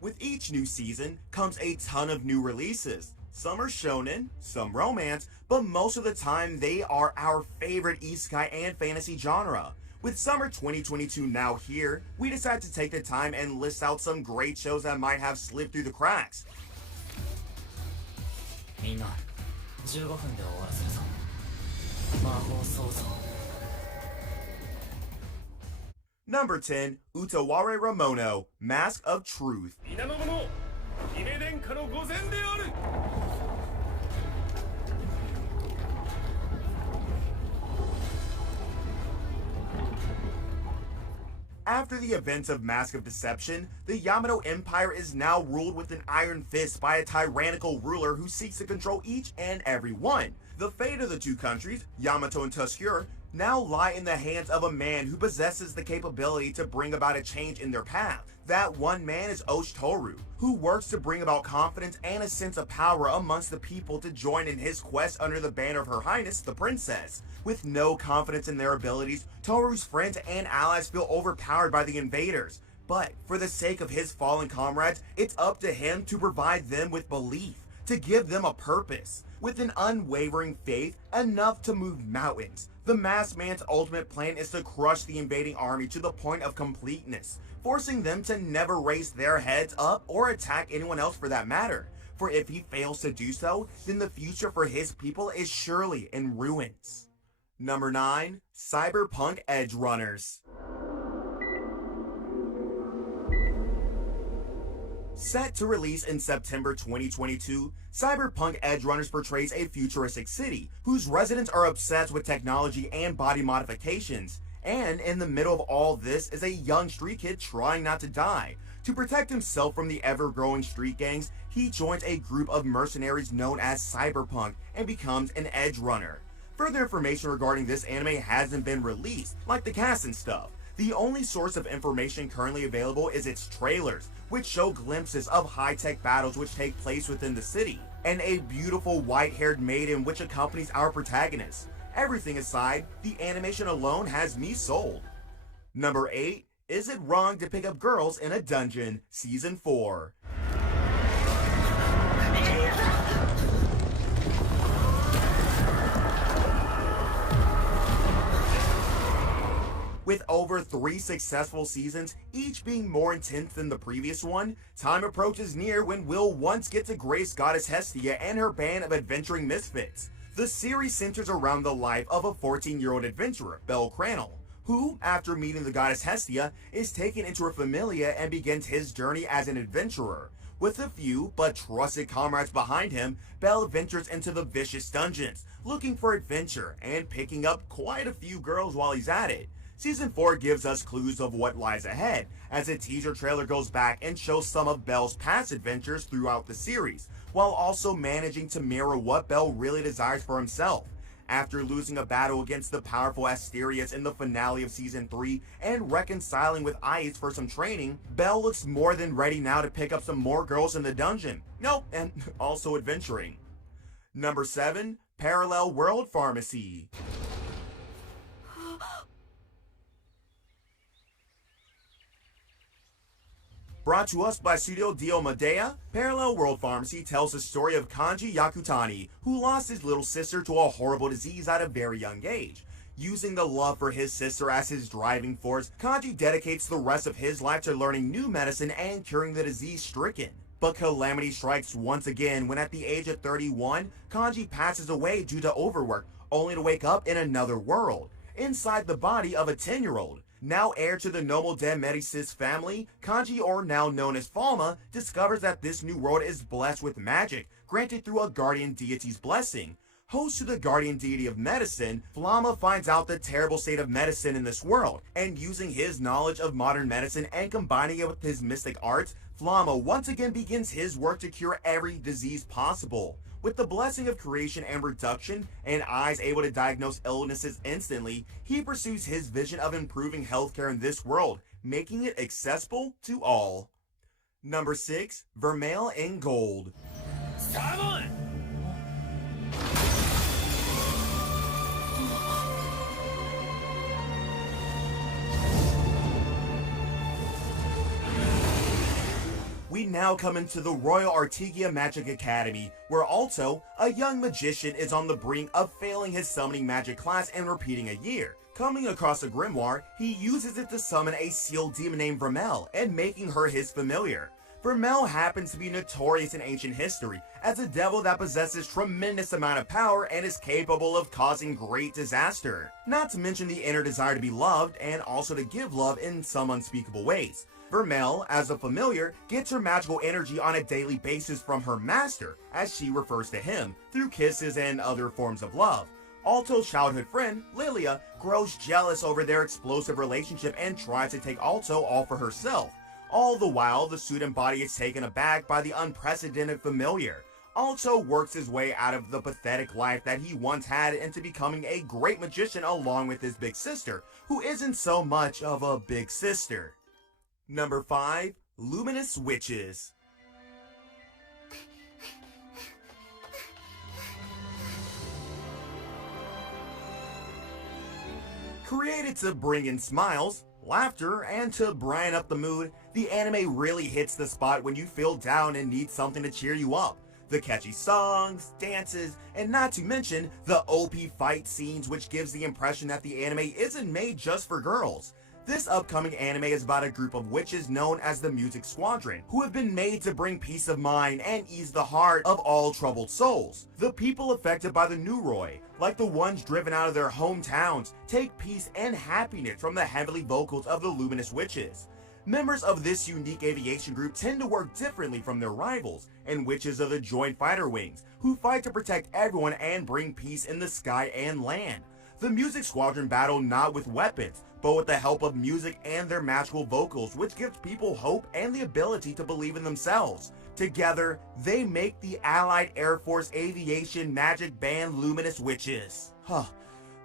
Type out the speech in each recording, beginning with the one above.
With each new season comes a ton of new releases. Some are shonen, some romance, but most of the time they are our favorite isekai and fantasy genre. With summer 2022 now here, we decided to take the time and list out some great shows that might have slipped through the cracks. みんな15分で終わらせるぞ魔法創造 Number 10, Utaware Ramono, Mask of Truth. 皆の者姫殿下の御前である After the events of Mask of Deception, the Yamato Empire is now ruled with an iron fist by a tyrannical ruler who seeks to control each and every one. The fate of the two countries, Yamato and Tuskure, now lie in the hands of a man who possesses the capability to bring about a change in their path. That one man is Oshitoru, who works to bring about confidence and a sense of power amongst the people to join in his quest under the banner of Her Highness, the Princess. With no confidence in their abilities, Toru's friends and allies feel overpowered by the invaders. But for the sake of his fallen comrades, it's up to him to provide them with belief, to give them a purpose. With an unwavering faith, enough to move mountains, the masked man's ultimate plan is to crush the invading army to the point of completeness, forcing them to never raise their heads up or attack anyone else for that matter. For if he fails to do so, then the future for his people is surely in ruins. Number 9, Cyberpunk Edge Runners. Set to release in September 2022, Cyberpunk Edge Runners portrays a futuristic city whose residents are obsessed with technology and body modifications. And in the middle of all this is a young street kid trying not to die. To protect himself from the ever-growing street gangs, he joins a group of mercenaries known as Cyberpunk and becomes an edge runner. Further information regarding this anime hasn't been released, like the cast and stuff. The only source of information currently available is its trailers, which show glimpses of high-tech battles which take place within the city, and a beautiful white-haired maiden which accompanies our protagonist. Everything aside, the animation alone has me sold. Number 8, Is It Wrong to Pick Up Girls in a Dungeon? Season 4. With over 3 successful seasons, each being more intense than the previous one, time approaches near when we'll once get to grace Goddess Hestia and her band of adventuring misfits. The series centers around the life of a 14-year-old adventurer, Bel Cranel, who, after meeting the Goddess Hestia, is taken into her familia and begins his journey as an adventurer. With a few but trusted comrades behind him, Bel ventures into the vicious dungeons, looking for adventure and picking up quite a few girls while he's at it. Season 4 gives us clues of what lies ahead, as a teaser trailer goes back and shows some of Bel's past adventures throughout the series, while also managing to mirror what Bel really desires for himself. After losing a battle against the powerful Asterius in the finale of Season 3 and reconciling with Ice for some training, Bel looks more than ready now to pick up some more girls in the dungeon. Nope, and also adventuring. Number 7, Parallel World Pharmacy. Brought to us by Studio Dio Medea, Parallel World Pharmacy tells the story of Kanji Yakutani, who lost his little sister to a horrible disease at a very young age. Using the love for his sister as his driving force, Kanji dedicates the rest of his life to learning new medicine and curing the disease stricken. But calamity strikes once again when at the age of 31, Kanji passes away due to overwork, only to wake up in another world, inside the body of a 10-year-old. Now heir to the noble Demericis family, Kanji, or now known as Falma, discovers that this new world is blessed with magic, granted through a guardian deity's blessing. Host to the guardian deity of medicine, Flama finds out the terrible state of medicine in this world, and using his knowledge of modern medicine and combining it with his mystic arts, Flama once again begins his work to cure every disease possible. With the blessing of creation and reduction, and eyes able to diagnose illnesses instantly, he pursues his vision of improving healthcare in this world, making it accessible to all. Number 6, Vermeil in Gold. Summon! We we now come into the Royal Artigia Magic Academy, where Alto, a young magician, is on the brink of failing his summoning magic class and repeating a year. Coming across a grimoire, he uses it to summon a sealed demon named Vermel and making her his familiar. Vermel happens to be notorious in ancient history as a devil that possesses tremendous amount of power and is capable of causing great disaster. Not to mention the inner desire to be loved and also to give love in some unspeakable ways. Vermel, as a familiar, gets her magical energy on a daily basis from her master, as she refers to him, through kisses and other forms of love. Alto's childhood friend, Lilia, grows jealous over their explosive relationship and tries to take Alto all for herself. All the while, the student body is taken aback by the unprecedented familiar. Alto works his way out of the pathetic life that he once had into becoming a great magician along with his big sister, who isn't so much of a big sister. Number 5. Luminous Witches. Created to bring in smiles, laughter, and to brighten up the mood, the anime really hits the spot when you feel down and need something to cheer you up. The catchy songs, dances, and not to mention the OP fight scenes, which gives the impression that the anime isn't made just for girls. This upcoming anime is about a group of witches known as the Music Squadron, who have been made to bring peace of mind and ease the heart of all troubled souls. The people affected by the Nuroi, like the ones driven out of their hometowns, take peace and happiness from the heavenly vocals of the Luminous Witches. Members of this unique aviation group tend to work differently from their rivals, and witches of the Joint Fighter Wings, who fight to protect everyone and bring peace in the sky and land. The Music Squadron battle not with weapons, but with the help of music and their magical vocals, which gives people hope and the ability to believe in themselves. Together, they make the Allied Air Force Aviation Magic Band Luminous Witches.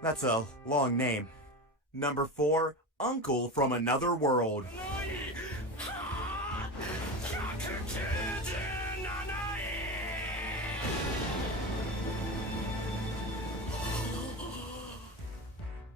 That's a long name. Number 4. Uncle from Another World.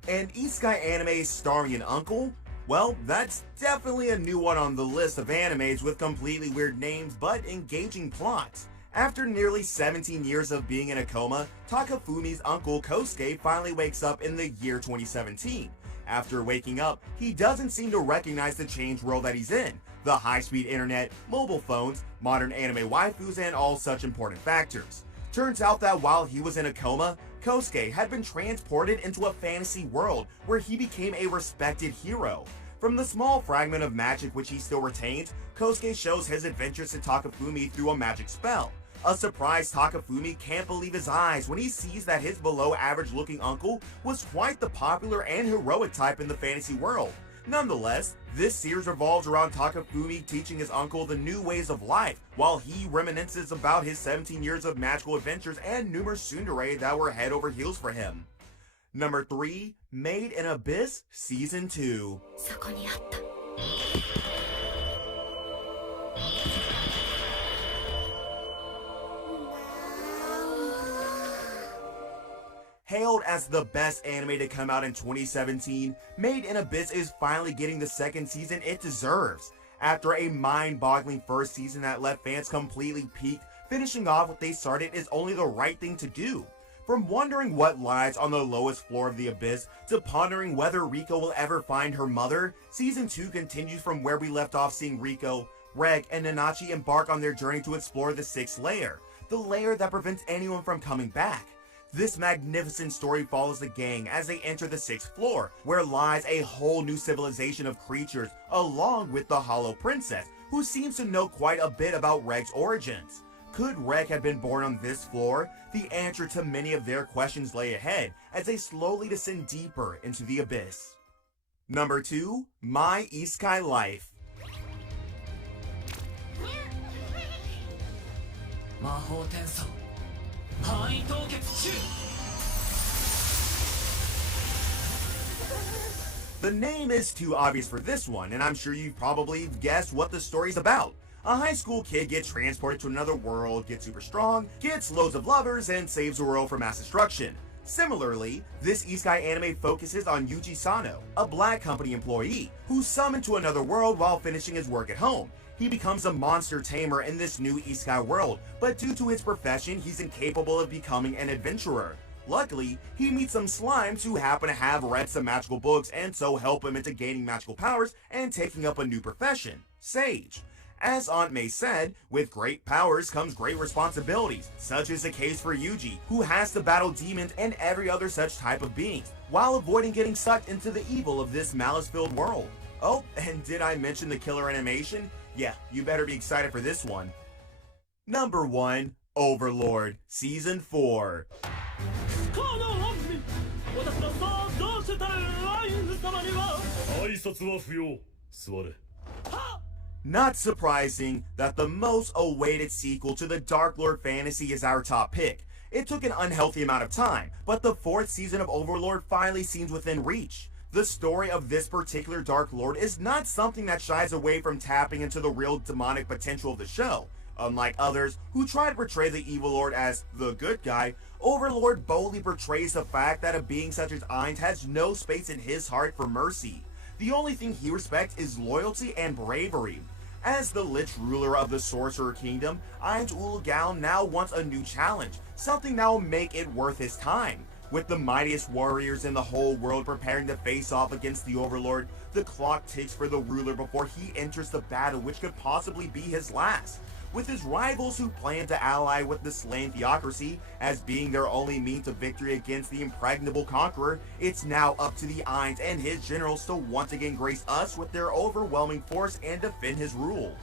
An Isekai anime starring an uncle? Well, that's definitely a new one on the list of animes with completely weird names but engaging plots. After nearly 17 years of being in a coma, Takafumi's uncle Kosuke finally wakes up in the year 2017. After waking up, he doesn't seem to recognize the changed world that he's in, the high-speed internet, mobile phones, modern anime waifus, and all such important factors. Turns out that while he was in a coma, Kosuke had been transported into a fantasy world where he became a respected hero. From the small fragment of magic which he still retains, Kosuke shows his adventures to Takafumi through a magic spell. A surprised Takafumi can't believe his eyes when he sees that his below-average looking uncle was quite the popular and heroic type in the fantasy world. Nonetheless, this series revolves around Takafumi teaching his uncle the new ways of life, while he reminisces about his 17 years of magical adventures and numerous tsundere that were head over heels for him. Number 3. Made in Abyss Season 2. Hailed as the best anime to come out in 2017, Made in Abyss is finally getting the second season it deserves. After a mind-boggling first season that left fans completely peaked, finishing off what they started is only the right thing to do. From wondering what lies on the lowest floor of the abyss, to pondering whether Riko will ever find her mother, Season 2 continues from where we left off seeing Riko, Reg, and Nanachi embark on their journey to explore the 6th layer, the layer that prevents anyone from coming back. This magnificent story follows the gang as they enter the 6th floor, where lies a whole new civilization of creatures, along with the Hollow Princess, who seems to know quite a bit about Reg's origins. Could Reg have been born on this floor? The answer to many of their questions lay ahead as they slowly descend deeper into the abyss. Number 2. My Isekai Life. The name is too obvious for this one, and I'm sure you've probably guessed what the story's about. A high school kid gets transported to another world, gets super strong, gets loads of lovers, and saves the world from mass destruction. Similarly, this Isekai anime focuses on Yuji Sano, a black company employee, who's summoned to another world while finishing his work at home. He becomes a monster tamer in this new Isekai world, but due to his profession, he's incapable of becoming an adventurer. Luckily, he meets some slimes who happen to have read some magical books and so help him into gaining magical powers and taking up a new profession, Sage. As Aunt May said, with great powers comes great responsibilities, such is the case for Yuji, who has to battle demons and every other such type of beings, while avoiding getting sucked into the evil of this malice-filled world. Oh, and did I mention the killer animation? Yeah, you better be excited for this one. Number 1, Overlord, Season 4. この本人私の想像してたラインズ様には挨拶は不要座れ Not surprising that the most awaited sequel to the Dark Lord fantasy is our top pick. It took an unhealthy amount of time, but the 4th season of Overlord finally seems within reach. The story of this particular Dark Lord is not something that shies away from tapping into the real demonic potential of the show. Unlike others who try to portray the Evil Lord as the good guy, Overlord boldly portrays the fact that a being such as Ainz has no space in his heart for mercy. The only thing he respects is loyalty and bravery. As the Lich ruler of the Sorcerer Kingdom, Ainz Ul-Gal now wants a new challenge, something that will make it worth his time. With the mightiest warriors in the whole world preparing to face off against the Overlord, the clock ticks for the ruler before he enters the battle which could possibly be his last. With his rivals who plan to ally with the slain theocracy as being their only means of victory against the impregnable conqueror, it's now up to the Ainz and his generals to once again grace us with their overwhelming force and defend his rule.